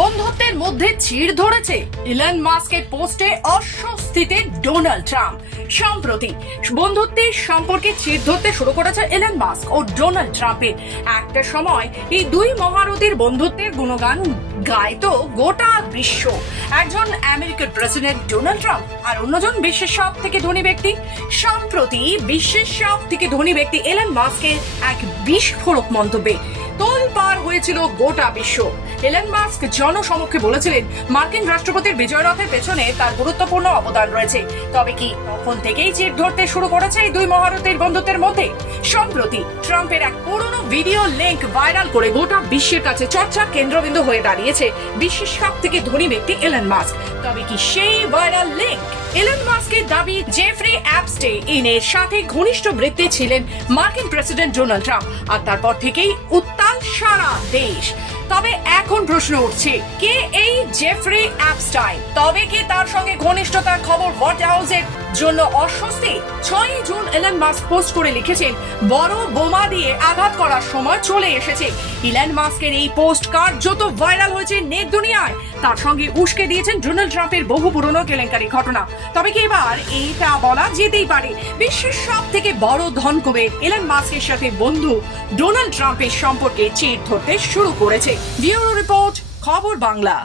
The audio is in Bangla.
বন্ধুত্বের মধ্যে চিড় ধরেছে ইলন মাস্কের পোস্টে অস্বস্তিতে ডোনাল্ড ট্রাম্প। সম্প্রতি বন্ধুত্বের সম্পর্কে চিড় ধরতে শুরু করেছে ইলন মাস্ক ও ডোনাল্ড ট্রাম্পের। একটা সময় এই দুই মহারথীর বন্ধুত্বের গুণগান গাইতো গোটা বিশ্ব। একজন আমেরিকার প্রেসিডেন্ট ডোনাল্ড ট্রাম্প আর অন্যজন বিশ্বের সব থেকে ধনী ব্যক্তি। সম্প্রতি বিশ্বের সব থেকে ধনী ব্যক্তি এলেন মাস্কের এক বিস্ফোরক মন্তব্যে হয়েছিল গোটা বিশ্ব। এলেন মাস্ক জনসমক্ষে বলেছিলেন, মার্কিন রাষ্ট্রপতির বিজয় রথের পেছনে তার গুরুত্বপূর্ণ অবদান রয়েছে। তবে কি তখন থেকেই চিট ধরতে শুরু করেছে এই দুই মহারথীর বন্ধুত্বের মধ্যে? সম্প্রতি ট্রাম্পের এক পুরনো ভিডিও লিংক ভাইরাল করে গোটা বিশ্বের কাছে চর্চার কেন্দ্রবিন্দু হয়ে দাঁড়িয়েছে বিশ্বের সব থেকে ধনী ব্যক্তি এলেন মাস্ক। তবে কি সেই ভাইরাল লিংক? এলন মাস্কের দাবি, জেফ্রি অ্যাপস্টে ইনের সাথে ঘনিষ্ঠ বৃত্তি ছিলেন মার্কিন প্রেসিডেন্ট ডোনাল্ড ট্রাম্প। আর তারপর থেকেই উত্তাল সারা দেশ। তবে এখন প্রশ্ন উঠছে কে এই জেফ্রি অ্যাপস্টাইন তবে কি তার সঙ্গে ঘনিষ্ঠতার খবর হোয়াইট হাউসের জন্য অস্বস্তি? ছয়ই জুন এলন মাস্ক পোস্ট করে লিখেছেন, বড় বোমা দিয়ে আঘাত করার সময় চলে এসেছে। ইলন মাস্কের এই পোস্ট কার্যত ভাইরাল হয়েছে নেট দুনিয়ায়। তার সঙ্গে উস্কে দিয়েছেন ডোনাল্ড ট্রাম্পের বহু পুরনো কেলেঙ্কারি ঘটনা। তবে কি এবার এইটা বলা যেতেই পারে, বিশ্বের সব থেকে বড় ধন কবে এলন মাস্কের সাথে বন্ধু ডোনাল্ড ট্রাম্পের সম্পর্কে চিট ধরতে শুরু করেছে। ব্যুরো রিপোর্ট, খবর বাংলা।